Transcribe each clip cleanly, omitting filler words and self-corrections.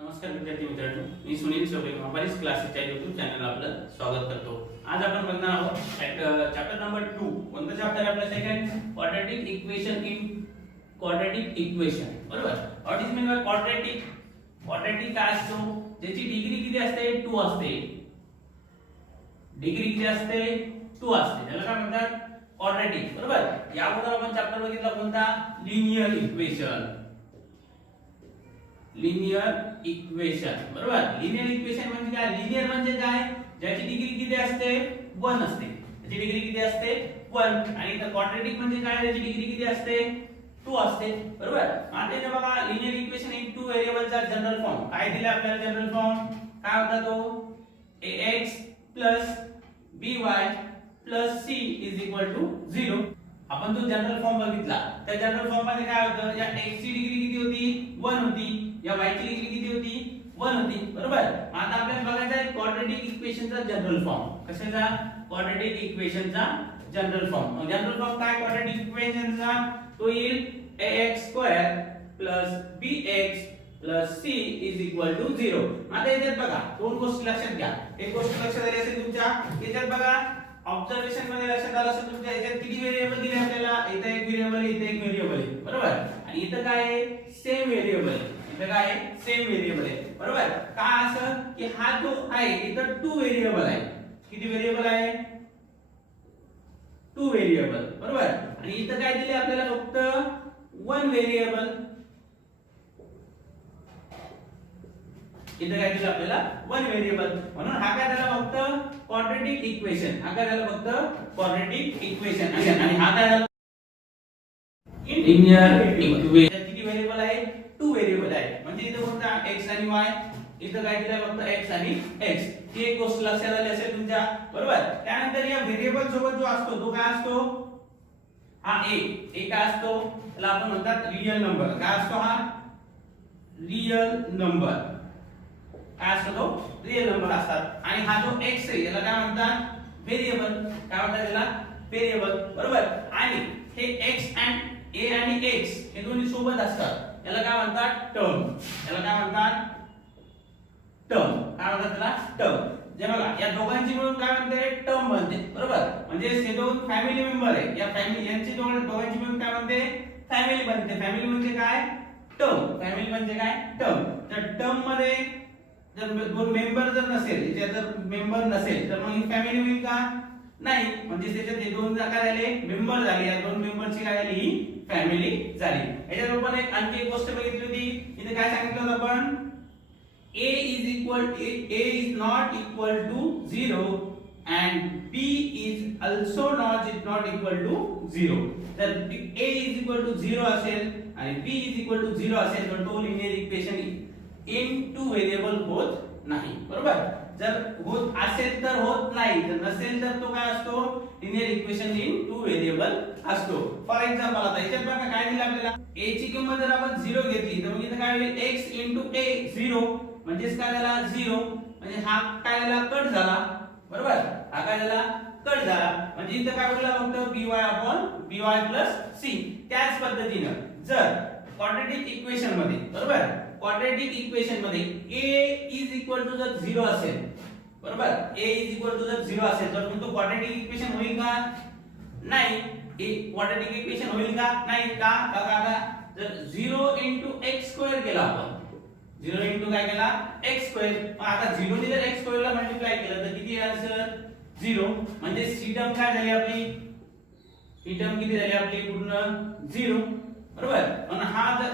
नमस्कार विद्यार्थी मित्रांनो, मी सुनील चौबे मापारीस क्लासेसच्या YouTube चॅनलला आपलं स्वागत करतो. आज आपण बघणार आहोत चॅप्टर नंबर 2. कोणता चॅप्टर आहे आपला? Second, quadratic equation in quadratic equation. बरोबर. What is mean by quadratic? Quadratic काय असतो? ज्याची डिग्री किती असते? 2 असते. डिग्री किती असते? 2 असते. त्याला काय म्हणतात? क्वाड्रॅटिक. बरोबर. या अगोदर आपण चॅप्टर बघितला कोणता? Linear equation. Linear equation. बरोबर. लिनियर इक्वेशन म्हणजे काय? लिनियर म्हणजे काय? ज्याची डिग्री किती असते? 1 असते. त्याची डिग्री किती असते? 1. आणि इथं क्वाड्रॅटिक म्हणजे काय? त्याची डिग्री किती असते? 2 असते. बरोबर. आता इथे बघा, लिनियर इक्वेशन इन 2 व्हेरिएबलचा जनरल फॉर्म काय दिला आपल्याला? जनरल फॉर्म काय होता तो? ax by c is equal to 0. आपण जो जनरल फॉर्म बघितला त्या जनरल फॉर्म मध्ये काय होतं? या x ची डिग्री किती होती? 1 होती. या y ची डिग्री किती होती? 1 होती. बरोबर. आता आपल्याला बघायचं आहे क्वाड्रॅटिक इक्वेशनचा जनरल फॉर्म. कशाचा? क्वाड्रॅटिक इक्वेशनचा जनरल फॉर्म. जनरल फॉर्म काय क्वाड्रॅटिक इक्वेशनचा? तो येईल ax square bx c is equal to 0. आता याच्यात बघा, दोन गोष्टी लक्षात घ्या. एक गोष्ट लक्षात आली असेल तुमच्या, याच्यात बघा ऑब्झर्वेशन मध्ये लक्षात आलं असेल तुमच्या, याच्यात किती व्हेरिएबल दिले आपल्याला? इथे एक व्हेरिएबल आहे, इथे एक व्हेरिएबल आहे. बरोबर. आणि इथं काय आहे? सेम व्हेरिएबल आहे. इथं काय आहे? सेम व्हेरिएबल आहे. बरोबर. का असं की हा जो आहे इथं 2 व्हेरिएबल आहे. किती व्हेरिएबल आहे? 2 व्हेरिएबल. बरोबर. आणि इथं काय दिले आपल्याला? फक्त 1 व्हेरिएबल. इथं काय दिलं आपल्याला? 1 व्हेरिएबल. म्हणून हा काय झाला? फक्त क्वाड्रॅटिक इक्वेशन. हा काय झाला? फक्त क्वाड्रॅटिक इक्वेशन. आणि हा काय झाला? Linear equation. किती व्हेरिएबल आहे? 2 व्हेरिएबल आहे. म्हणजे इथं फक्त x आणि y. इथं काय दिलं? फक्त x आणि x. ही एक गोष्ट लक्षात आली असेल तुमच्या. बरोबर. त्यानंतर या व्हेरिएबल सोबत जो असतो तो काय असतो? हा a काय असतो? त्याला आपण म्हणतात रियल नंबर. काय असतो हा? Real number. काय असतो तो? रियल नंबर असतात. आणि हा जो x आहे याला काय म्हणतात? व्हेरिएबल. काय म्हणतात त्याला? व्हेरिएबल. बरोबर. आणि हे x आणि a आणि x हे दोन्ही सोबत असतात. याला काय म्हणतात? टर्म. याला काय म्हणतात? टर्म. काय म्हणतात त्याला? टर्म. जे बघा, या दोघांची मिळून काय म्हणते? टर्म बनते. बरोबर. म्हणजे हे दोन फॅमिली मेंबर आहे. या फॅमिली यांची दोघांची मिळून काय बनते? फॅमिली बनते. फॅमिली म्हणजे काय? टर्म. फॅमिली म्हणजे काय? टर्म. तर टर्म मध्ये जर दोन मेंबर जर नसेल, याच्यात जर मेंबर नसेल तर मग ही फॅमिली होईल का? नाही. म्हणजे त्याच्यात हे दोन काय झाले? मेंबर झाले. या दोन मेंबरची काय झाली? ही फॅमिली झाली. याच्यात आपण आणखी एक गोष्ट बघितली होती. इथे काय सांगितलं होतं आपण? a is not equal to 0 and b is also not equal to 0. तर a is equal to 0 असेल आणि b is equal to 0 असेल तर तो लिनियर इक्वेशन इन 2 व्हेरिएबल होत नाही. बरोबर. जर होत असेल तर होत नाही, जर नसेल तर तो काय असतो? लिनियर इक्वेशन इन 2 व्हेरिएबल असतो. फॉर एक्झाम्पल आता याच्यात बघा काय दिलं आपल्याला? a ची किंमत जर आपण 0 घेतली तर मग इथे काय होईल? x a 0 म्हणजे काय झाला? 0. म्हणजे हा काय झाला? कट झाला. बरोबर. हा काय झाला? कट झाला. म्हणजे इथे काय उरला? फक्त by c. त्याच पद्धतीने जर क्वाड्रॅटिक इक्वेशन मध्ये, बरोबर, क्वाड्रॅटिक इक्वेशन मध्ये a इज इक्वल टू जर 0 असेल, बरोबर, a इज इक्वल टू जर 0 असेल तर मग तो क्वाड्रॅटिक इक्वेशन होईल का? नाही. क्वाड्रॅटिक इक्वेशन होईल का? नाही. का? जर 0 x स्क्वेअर केला आपण, 0 काय केला? x square. आता 0 ने जर x स्क्वेअर ला मल्टिप्लाय केलं तर किती येईल आन्सर? 0. म्हणजे सी टर्म काय झाली आपली? ही टर्म किती झाली आपली? पूर्ण 0. बरोबर. पण हा जर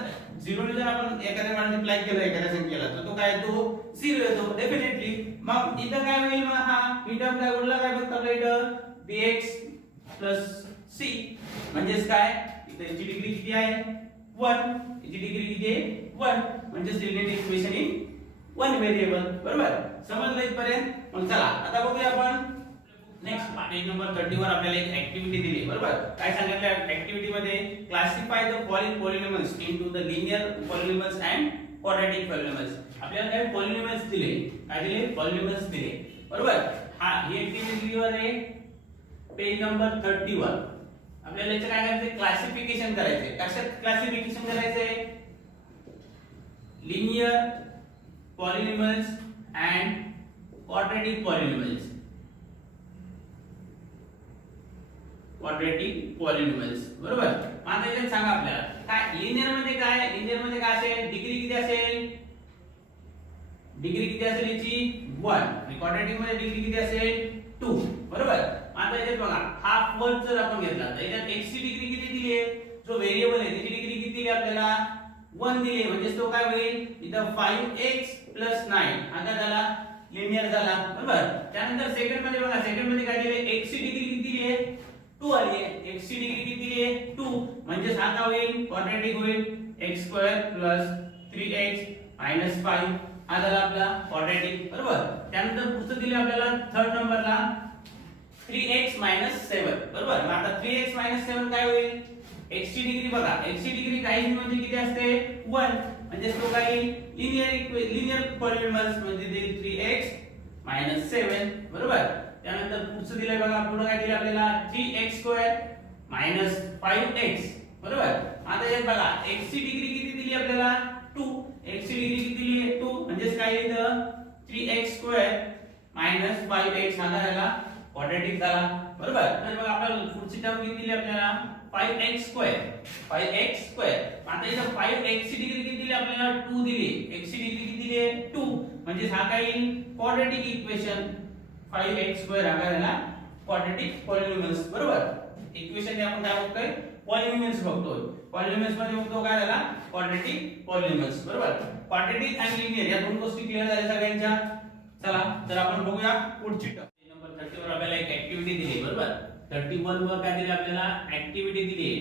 0 ने जर आपण एखाद्या मल्टिप्लाय केलं एखाद्या संख्येला तर तो काय येतो? 0 येतो डेफिनेटली. मग इथं काय होईल? मग हा ही टर्म काय उरला? काय फक्त आपल्या इथं bx c. म्हणजेच काय? इथे याची डिग्री किती आहे? 1. याची डिग्री किती आहे? 1. म्हणजे लिनियर इक्वेशन इन 1 व्हेरिएबल. बरोबर. समजलं इथपर्यंत? मग चला आता बघूया आपण नेक्स्ट पेज नंबर 30 वर आपल्याला एक ऍक्टिव्हिटी दिली. बरोबर. काय सांगितलं ऍक्टिव्हिटी मध्ये? Classify the following polynomials into the linear polynomials and quadratic polynomials. आपल्याला काय पॉलिनॉमियल्स दिले? काय दिले? पॉलिनॉमियल्स दिले. बरोबर. हा ही ऍक्टिव्हिटी दिली आहे पेज नंबर 30 वर. आपल्याला याचं काय करायचं? क्लासिफिकेशन करायचे. कशात क्लासिफिकेशन करायचंय? Linear polynomials and quadratic polynomials. quadratic polynomials बरोबर. आता इथे सांगा आपल्याला काय लिनियर मध्ये काय असेल, डिग्री किती असेल, डिग्री किती असेल याची 1 आणि क्वाड्रॅटिक मध्ये डिग्री किती असेल 2 बरोबर. आता इथे बघा हा वर्ग जर आपण घेतला तर याच्यात x ची डिग्री किती दिली आहे, जो व्हेरिएबल आहे त्याची डिग्री किती दिली आपल्याला 1 दिली आहे, म्हणजे तो काय होईल इथं 5x 9 आता त्याला लिनियर झाला बरोबर. त्यानंतर सेकंड मध्ये बघा, सेकंड मध्ये काय दिले x ची डिग्री किती दिली आहे 2 आली आहे, x ची डिग्री किती दिली आहे 2 म्हणजे हा काय होईल क्वाड्रॅटिक होईल x² 3x 5 हा झाला आपला क्वाड्रॅटिक बरोबर. त्यानंतर पुढचं दिले आपल्याला थर्ड नंबरला 3x 7 बरोबर. मग आता 3x 7 काय होईल, x ची डिग्री बघा, x ची डिग्री काही म्हणजे किती असते 1 म्हणजे तो काय लिनियर पॉलिनॉमियल्स म्हणजे ते 3x 7 बरोबर. त्यानंतर पुढचं दिलंय बघा, पुढे काय दिलं आपल्याला 3x² 5x बरोबर. आता हे बघा x ची डिग्री किती दिली आपल्याला 2, x ची डिग्री किती दिली 2 म्हणजे काय इथं 3x² 5x हा झाला क्वाड्रॅटिक झाला बरोबर. तर बघा आपल्याला पुढची टर्म किती दिली आपल्याला 5x². आता इथं 5x ची डिग्री किती दिली आपल्याला 2 दिली, x ची डिग्री किती दिली 2 म्हणजे हा काय येईल क्वाड्रॅटिक इक्वेशन 5x² हा काय झाला क्वाड्रॅटिक पॉलिनॉमियल्स बरोबर. इक्वेशन आपण काय बघतोय पॉलिनॉमियल्स बघतोय, पॉलिनॉमियल्स मध्ये बघतो काय झाला क्वाड्रॅटिक पॉलिनॉमियल्स बरोबर. क्वाड्रॅटिक आणि लिनियर या दोन गोष्टी क्लिअर झाल्या सगळ्यांच्या. चला तर आपण बघूया पुढची टर्म नंबर 30 वर आपल्याला एक ऍक्टिव्हिटी दिली बरोबर. 31 वर काय दिली आपल्याला ऍक्टिव्हिटी दिली,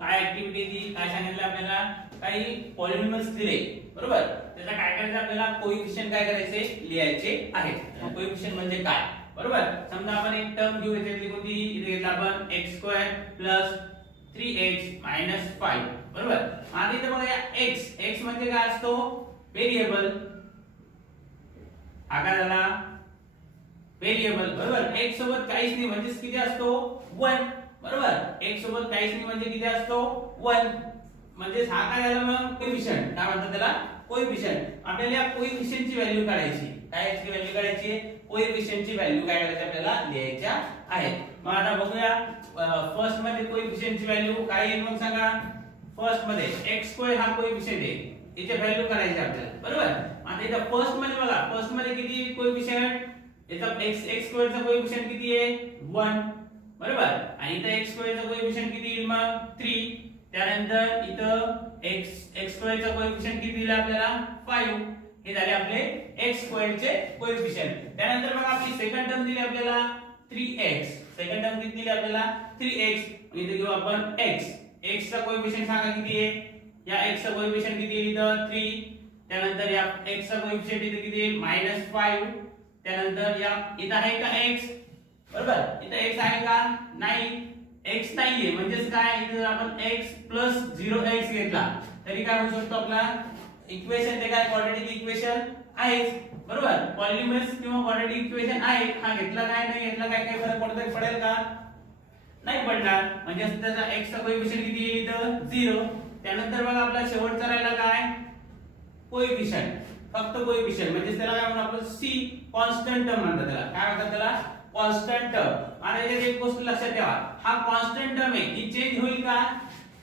काय ऍक्टिव्हिटी दिली काय सांगितलं आपल्याला काही पॉलिनॉमियल्स दिले बरोबर. त्याचा काय करायचं आपल्याला कोएफिशिएंट काय करायचे लिहायचे आहेत. कोएफिशिएंट म्हणजे काय बरोबर. समजा आपण एक टर्म घेऊ, याच्यातली कोणती इथे घेतला आपण x² 3x 5 बरोबर. आता इथे बघा x म्हणजे काय असतो व्हेरिएबल, हा काय झाला व्हेरिएबल बरोबर. x सोबत काहीच नाही म्हणजे किती असतो 1 बरोबर. x सोबत काहीच नाही म्हणजे किती असतो 1 म्हणजे हा काय झाला मग कोएफिशिएंट, काय म्हणतात त्याला कोएफिशिएंट. आपल्याला या कोएफिशिएंटची व्हॅल्यू काढायची, काय याची व्हॅल्यू काढायची कोएफिशिएंटची व्हॅल्यू काय करायची आपल्याला लिहायच्या आहेत. मग आता बघूया फर्स्ट मध्ये कोएफिशिएंटची व्हॅल्यू काय येईल मग सांगा. फर्स्ट मध्ये x² हा कोएफिशिएंट आहे, इथे व्हॅल्यू करायची आपल्याला बरोबर. आता इथे फर्स्ट मध्ये बघा, फर्स्ट मध्ये किती कोएफिशिएंट याचा x² चा कोएफिशिएंट किती आहे 1 बरोबर. आणि इथे x² चा कोएफिशिएंट किती येईल मग 3. त्यानंतर इथं x² चा कोएफिशिएंट किती दिला आपल्याला 5. हे झाले आपले x² चे कोएफिशिएंट. त्यानंतर बघा आपली सेकंड टर्म दिली आपल्याला 3x, सेकंड टर्म किती दिली आपल्याला 3x. इथे घेऊ आपण x चा कोएफिशिएंट सांगा किती आहे, या x चा कोएफिशिएंट किती आहे इथं 3. त्यानंतर या x चा कोएफिशिएंट इथे किती आहे -5. त्यानंतर या इथं आहे का x बरोबर, इथं x आहे का नाही, x नाहीये म्हणजेच काय इथे आपण x + 0x घेतला तरी काय होऊ शकतो आपला इक्वेशन ते काय क्वाड्रॅटिक इक्वेशन आहे बरोबर. पॉलिनॉमियल्स किंवा क्वाड्रॅटिक इक्वेशन आहे, हा घेतला काय नाही घेतला काय काही फरक पडेल का नाही पडणार. म्हणजे त्याचा x चा कोएफिशिएंट किती येईल इथं 0. त्यानंतर बघा आपला शेवटचा राहिला काय कोएफिशिएंट, फक्त कोएफिशिएंट म्हणजे त्याला काय म्हणू आपण c कॉन्स्टंट टर्म म्हणतात त्याला, काय म्हणतात त्याला कॉन्स्टंट टर्म. आणि याच्यात एक गोष्ट लक्षात ठेवा, हा कॉन्स्टंट टर्म आहे ही चेंज होईल का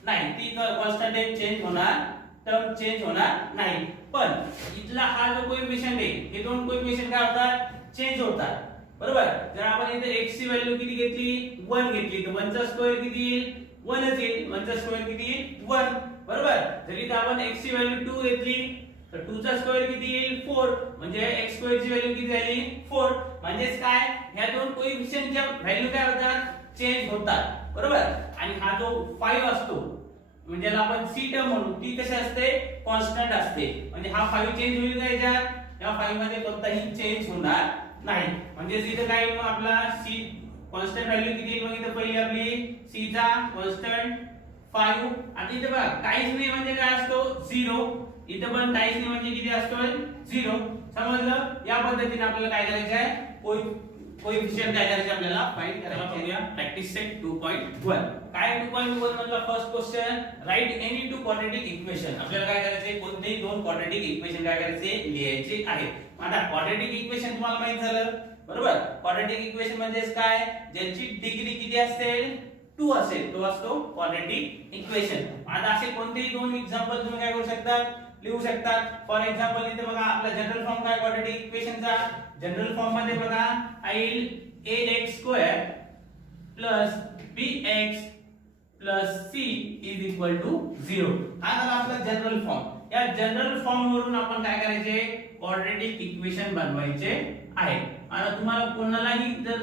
नाही, ती कॉन्स्टंट चेंज होणार, टर्म चेंज होणार नाही. पण इथला हा जो कोएफिशिएंट आहे हे दोन कोएफिशिएंट काय होतात चेंज होतात बरोबर. जर आपण इथे x ची व्हॅल्यू किती घेतली 1 घेतली तर 1 चा स्क्वेअर किती येईल 1च येईल, 1 चा स्क्वेअर किती येईल 1 बरोबर. जर इथे आपण x ची व्हॅल्यू 2 घेतली तर 2 चा स्क्वेअर किती येईल 4 म्हणजे x² ची व्हॅल्यू किती झाली 4. म्हणजेच काय ह्या दोन कोएफिशिएंटच्या व्हॅल्यू काय होतात चेंज होतात बरोबर. आणि हा जो 5 असतो म्हणजे ज्याला आपण c टर्म म्हणू ती कशी असते कॉन्स्टंट असते. म्हणजे हा 5 चेंज होईल का याच्यात, या 5 मध्ये कोणताही चेंज होणार नाही. म्हणजे इथे काय मग आपला c कॉन्स्टंट व्हॅल्यू किती येईल, मग इथे पहिली आपली c चा कॉन्स्टंट 5. आता इथे बघा काहीच नाही म्हणजे काय असतो 0, इथे पण काहीच नाही म्हणजे किती असतो 0. समजलं. या पद्धतीने आपल्याला काय करायचं आहे कोएफिशिएंट काय करायचे आपल्याला फाइंड करायचे. बघूया प्रॅक्टिस सेट 2.1. काय 2.1 मधला first question, right any two quadratic equation. आपल्याला काय करायचे, कोणतेही दोन क्वाड्रॅटिक इक्वेशन काय करायचे, लिहायचे आहेत. आता क्वाड्रॅटिक इक्वेशन तुम्हाला माहित झालं बरोबर. क्वाड्रॅटिक इक्वेशन म्हणजे काय, ज्याची डिग्री किती असेल, 2 असेल, तो असतो क्वाड्रॅटिक इक्वेशन. आता असे कोणतेही दोन एक्झाम्पल तुम्ही काय करू शकता, लिहू शकतात. फॉर एक्झाम्पल इथे बघा आपला जनरल फॉर्म काय क्वाड्रॅटिक इक्वेशनचा, जनरल फॉर्म मध्ये बघा येईल ax² plus bx plus c is equal to 0. हा झाला आपला जनरल फॉर्म. या जनरल फॉर्म वरून आपण काय करायचे, क्वाड्रॅटिक इक्वेशन बनवायचे आहे. आता तुम्हाला कोणालाही जर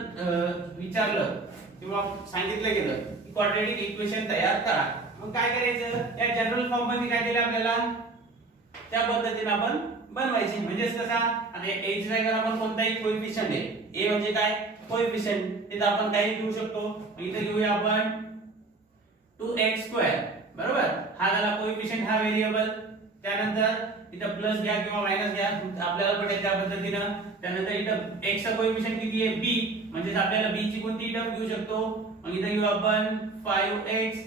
विचारलं किंवा सांगितलं गेलं की क्वाड्रॅटिक इक्वेशन तयार करा, मग काय करायचं, या जनरल फॉर्म मध्ये काय दिलं आपल्याला, त्या पद्धतीने आपण बनवायचे. म्हणजे कसा, आता h जागेवर आपण कोणताही कोएफिशिएंट आहे, a म्हणजे काय कोएफिशिएंट, तिथे आपण काही घेऊ शकतो. इथे घेऊया आपण 2x² बरोबर. हा झाला कोएफिशिएंट, हा व्हेरिएबल. त्यानंतर इथं प्लस घ्या किंवा मायनस घ्या, आपल्याला पटेल त्या पद्धतीनं. त्यानंतर इथं x चा कोएफिशिएंट किती आहे, b, म्हणजे आपल्याला b ची कोणती टर्म घेऊ शकतो. मग इथे घेऊ आपण 5x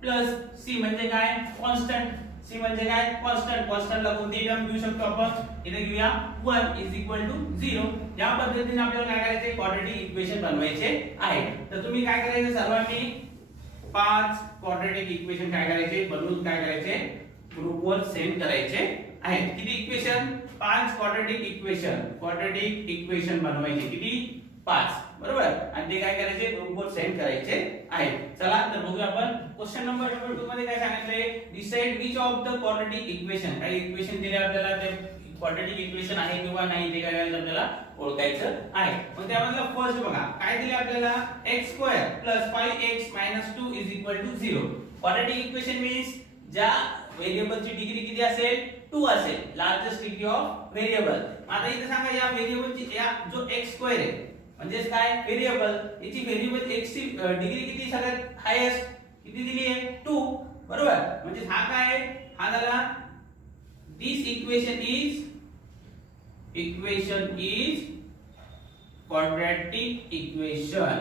प्लस c म्हणजे काय कॉन्स्टंट. c म्हणजे काय कॉन्स्टंट. कॉन्स्टंटला कोणती टर्म घेऊ शकतो आपण, इथे घेऊया 1 इज इक्वल टू 0. या पद्धतीने आपल्याला काय करायचे, क्वाड्रॅटिक इक्वेशन बनवायचे आहे. तर तुम्ही काय करायचे, सर्वांनी 5 क्वाड्रॅटिक इक्वेशन काय करायचे, बनवून काय करायचे, ग्रुपवर सेंड करायचे आहेत. किती इक्वेशन, 5 क्वाड्रॅटिक इक्वेशन बनवायचे. किती, 5 बरोबर. आणि ते काय करायचे, ग्रुपवर सेंड करायचे आहेत. चला तर बघूया आपण क्वेश्चन नंबर 2 मध्ये काय सांगितलंय, decide which of the quadratic equation. काही इक्वेशन दिले आपल्याला, ते क्वाड्रॅटिक इक्वेशन आहे किंवा नाही ते काय करायचं आपल्याला ओळखायचं आहे. मग त्यामधला फर्स्ट बघा काय दिले आपल्याला, x² plus 5x 2 is equal to 0. Quadratic equation means ज्या व्हेरिएबलची डिग्री किती असेल, 2 असेल, लार्जेस्ट डिग्री ऑफ व्हेरिएबल. आता इथे सांगा या व्हेरिएबलची, या जो x² आहे म्हणजे काय व्हेरिएबल, याची व्हेरिएबल x ची डिग्री किती सगळ्यात हायेस्ट किती दिली आहे, 2 बरोबर. म्हणजे हा काय, हा झाला दिस इक्वेशन इज क्वाड्रॅटिक इक्वेशन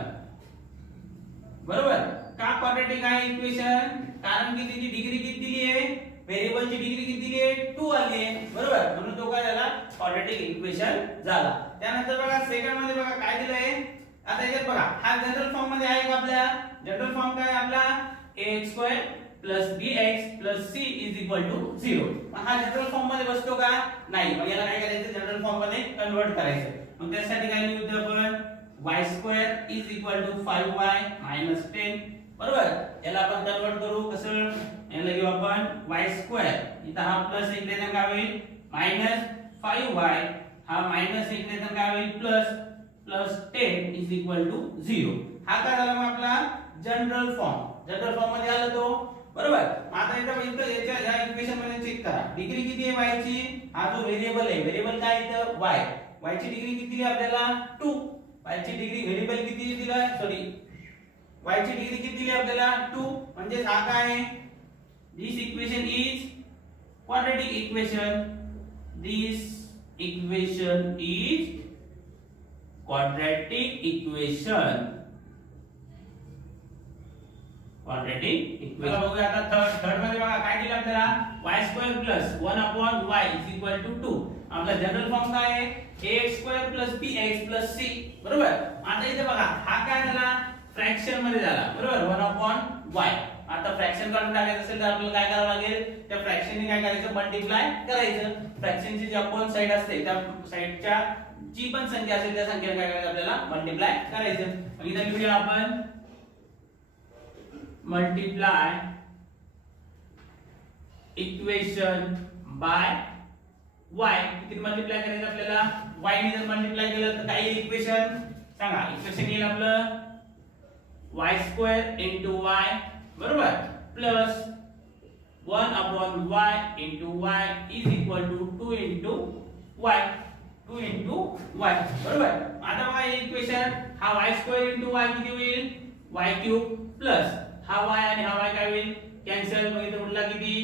बरोबर. का क्वाड्रॅटिक आहे इक्वेशन, कारण की त्याची डिग्री किती दिली आहे, व्हेरिएबलची डिग्री किती दिली आहे, 2 आली आहे बरोबर. म्हणून तो काय झाला, क्वाड्रॅटिक इक्वेशन झाला. त्यानंतर बघा सेकंड मध्ये बघा काय दिलंय. आता याच्यात बघा हा जनरल फॉर्म मध्ये आहे का, आपल्या जनरल फॉर्म काय आपला ax² plus bx c is equal to 0. हा जनरल फॉर्म मध्ये बसतो का, नाही. मग याला काय करायचं, जनरल फॉर्म मध्ये कन्वर्ट करायचं. मग त्यासाठी काय लिहूया आपण, y² is equal to 5y 10 बरोबर. याला आपण कन्वर्ट करू कसं, याला घेऊ आपण y², इथं हा प्लस इकडे तर काय होईल -5y, हा मायनस इकडे तर काय होईल प्लस 10 इज इक्वल टू 0. हा काय झाला मग आपला जनरल फॉर्म. जनरल फॉर्म मध्ये आला तो बरोबर. आता इथं याच्या या इक्वेशन मध्ये चेक करा, डिग्री किती आहे y ची, हा जो व्हेरिएबल आहे, व्हेरिएबल काय इथं y ची डिग्री किती दिली आपल्याला 2. y ची डिग्री व्हेरिएबल किती दिला, सॉरी y ची डिग्री किती दिली आपल्याला 2. म्हणजे हा काय आहे, this equation is quadratic equation. This equation is quadratic equation. Quadratic equation बघूया. आता थर्ड मध्ये बघा काय दिलं आपल्याला, y² plus 1/y is equal to 2. आपला जनरल फॉर्म काय आहे, ax² प्लस bx c बरोबर. आता इथे बघा हा काय झाला, फ्रॅक्शन मध्ये झाला बरोबर, 1/y. आता फ्रॅक्शन काढून टाकायचं असेल तर आपल्याला काय करावं लागेल, त्या फ्रॅक्शनने काय करायचं, मल्टिप्लाय करायचं. फ्रॅक्शनची जी अपोन साइड असते त्या साइडच्या जी पण संख्या असेल त्या संख्येने काय करायचं आपल्याला मल्टिप्लाय करायचं. मग इथे लिहूया आपण मल्टिप्लाय इक्वेशन बाय y. किती मल्टिप्लाय करायचं आपल्याला, y ने जर मल्टिप्लाय केलं तर काय इक्वेशन सांगा. इक्वेशन येईल आपलं y² into y बरोबर plus 1/y into y is equal to 2 into y. 2 into y बरोबर. आता बघा हे इक्वेशन, हा y² into y किती होईल, y³ प्लस हा y आणि हा y काय होईल कॅन्सल. मग इथे उरला किती,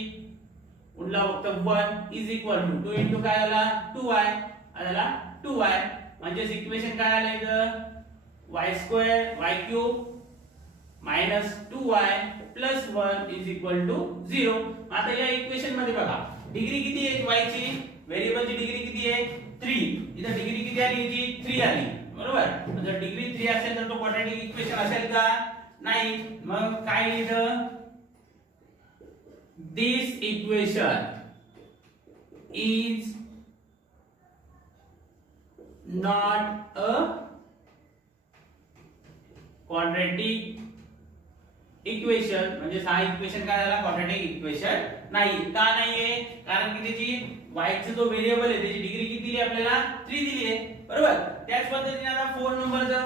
उरला फक्त 1 is equal to 2 into काय आला 2y, आला 2y. म्हणजे इक्वेशन काय आलं इथं y square y cube minus 2y plus 1 is equal to 0. आता या इक्वेशन मध्ये बघा डिग्री किती आहे y ची, व्हेरिएबल ची डिग्री किती आहे 3. इथे डिग्री किती आली याची 3 आली, बरोबर. जर डिग्री 3 असेल तर तो क्वाड्रॅटिक इक्वेशन असेल का, नाही. मग काय लिहिलं, this equation is not a quadratic equation. म्हणजे हा इक्वेशन काय झाला, क्वाड्रॅटिक इक्वेशन नाही. का नाहीये, कारण की त्याची y चा जो व्हेरिएबल आहे त्याची डिग्री किती दिली आपल्याला 3 दिली आहे, बरोबर. त्याच पद्धतीने आता 4 नंबरचं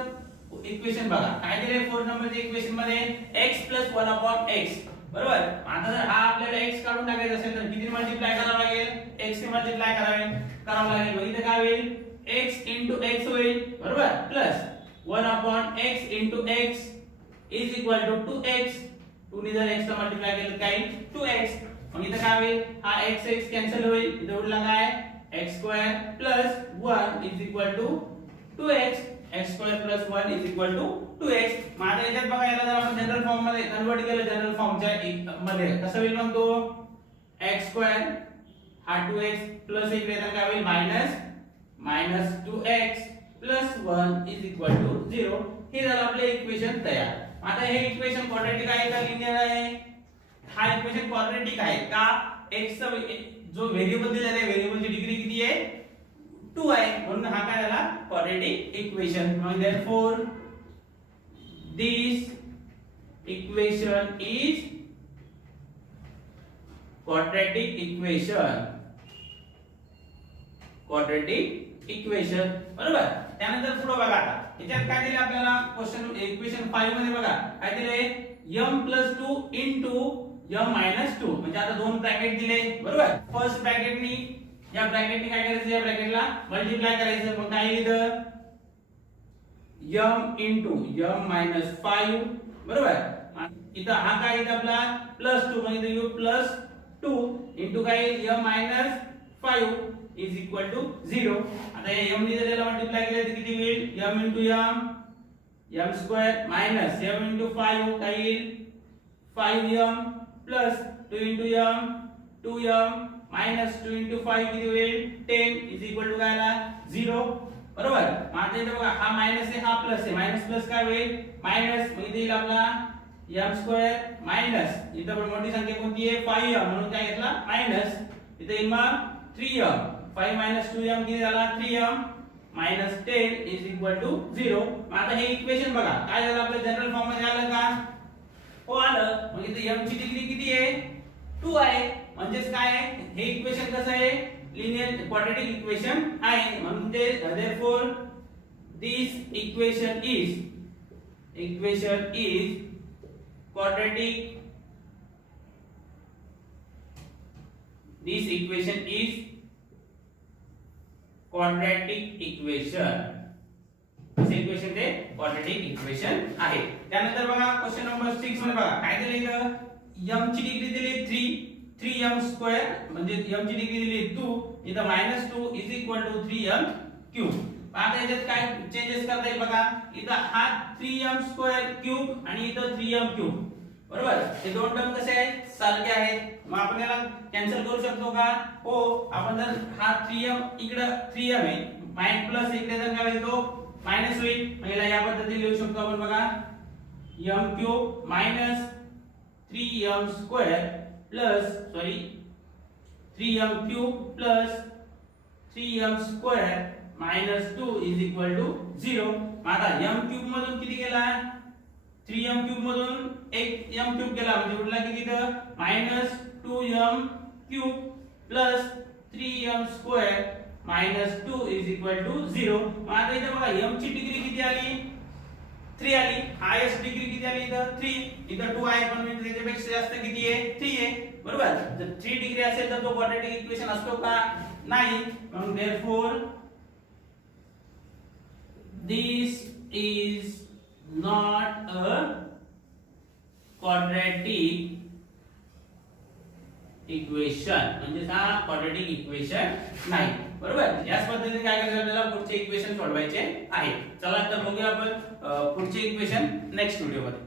इक्वेशन बघा काय दिले. 4 नंबरच्या इक्वेशन मध्ये x 1/x, बरोबर. आता जर हा आपल्याला x काढून टाकायचा असेल तर किती मल्टिप्लाय करावं लागेल, x ने मल्टिप्लाय करावं लागेल. मग इथे काय होईल, x x होईल, बरोबर, plus 1/x x is equal to 2x. 2 ने जर x ला मल्टिप्लाय केलं काय 2x. मग इथे काय होईल, हा x x कॅन्सल होईल. इथे उरला काय x² plus 1 is equal to 2x. x² plus 1 is equal to 2x. मग आता याच्यात बघा, याला जर आपण जनरल फॉर्म मध्ये कन्वर्ट केलं, जनरल फॉर्मच्या मध्ये कसं होईल, मग तो x² हा 2x प्लस एक वेळा काय होईल minus 2x plus 1 is equal to 0. हे झालं आपले इक्वेशन तयार. आता हे इक्वेशन क्वाड्रॅटिक आहे का लिनियर आहे, हा इक्वेशन क्वाड्रॅटिक आहे का, x चा जो व्हेरिएबल दिलेला आहे व्हेरिएबलची डिग्री किती आहे 2 आहे, म्हणून हा काय झाला क्वाड्रॅटिक इक्वेशन. मग therefore this equation is quadratic equation. Quadratic equation, बरोबर. त्यानंतर पुढे बघा, आता याच्यात काय दिले आपल्याला क्वेश्चन इक्वेशन 5 मध्ये बघा काय दिले, m + 2 * m - 2. म्हणजे आता दोन ब्रॅकेट दिले, बरोबर. फर्स्ट ब्रॅकेटनी या ब्रॅकेटनी काय करायचं, या ब्रॅकेटला मल्टिप्लाय करायचं. मग काय लिहिलं, m * m - 5, बरोबर. इथं हा काय इथं आपला +2, म्हणजे इथं +2 इंटू काय m - 5 is equal to 0. आता हे m ने जर मल्टिप्लाय केले तर किती होईल, m * m² minus m * 5 काय येईल 5m plus 2 * m 2m minus 2 * 5 किती होईल 10 is equal to काय आला 0, बरोबर. आता इथे बघा हा मायनस आहे हा प्लस आहे, मायनस प्लस काय होईल मायनस. मग इथे येईल आपला m² मायनस इथे पण मोठी संख्या कोणती आहे 5m म्हणून काय घेतला मायनस. इथे येईल मग 3m 5 minus 2m किती झाला 3m minus 10 is equal to 0. आता हे इक्वेशन बघा काय झालं आपल्या जनरल फॉर्म मध्ये आलं का, हो आलं. मग इथे m ची डिग्री किती आहे 2 आहे, म्हणजेच काय आहे हे इक्वेशन कसं आहे लिनियर क्वाड्रॅटिक इक्वेशन आहे. म्हणून ते therefore this equation is quadratic. This equation is quadratic equation. this equation ते quadratic equation आहे. त्यानंतर बघा क्वेश्चन नंबर 6 मध्ये बघा काय दिले इथं, m ची डिग्री दिली 3m² म्हणजे m ची डिग्री दिली 2, इथं -2 is equal to 3m³. आता याच्यात काय चेंजेस करता येईल बघा, इथं हा 3m² आणि इथं 3m³, बरोबर. हे दोन टर्म कसे आहेत सारखे आहेत. मग आपण याला कॅन्सल करू शकतो का, हो. आपण जर हा 3m इकडे 3m आहे माइनस प्लस इकडे जर काय होईल तो मायनस होईल. मग याला या पद्धतीने लिहू शकतो आपण बघा m³ minus 3m² plus 3m³ plus 3m² minus 2 is equal to 0. आता m³ मधून किती गेला 3m³ मधून एक m³ गेला म्हणजे उरला किती इथं -2m³ plus 3m² minus 2 is equal to 0. आता इथं बघा m ची डिग्री किती आली 3 आली, हायेस्ट डिग्री किती आली इथं 3, इथं 2 आहे पण त्याच्यापेक्षा जास्त किती आहे 3 आहे, बरोबर. जर 3 डिग्री असेल तर तो क्वाड्रॅटिक इक्वेशन असतो का, नाही. म्हणून therefore this is not a quadratic equation म्हणजे हा क्वाड्रॅटिक इक्वेशन नाही. बरोबर. याच पद्धतीने काय करायचं आपल्याला पुढचे इक्वेशन सोडवायचे आहे. चला तर बघूया आपण पुढचे इक्वेशन नेक्स्ट व्हिडिओ मध्ये.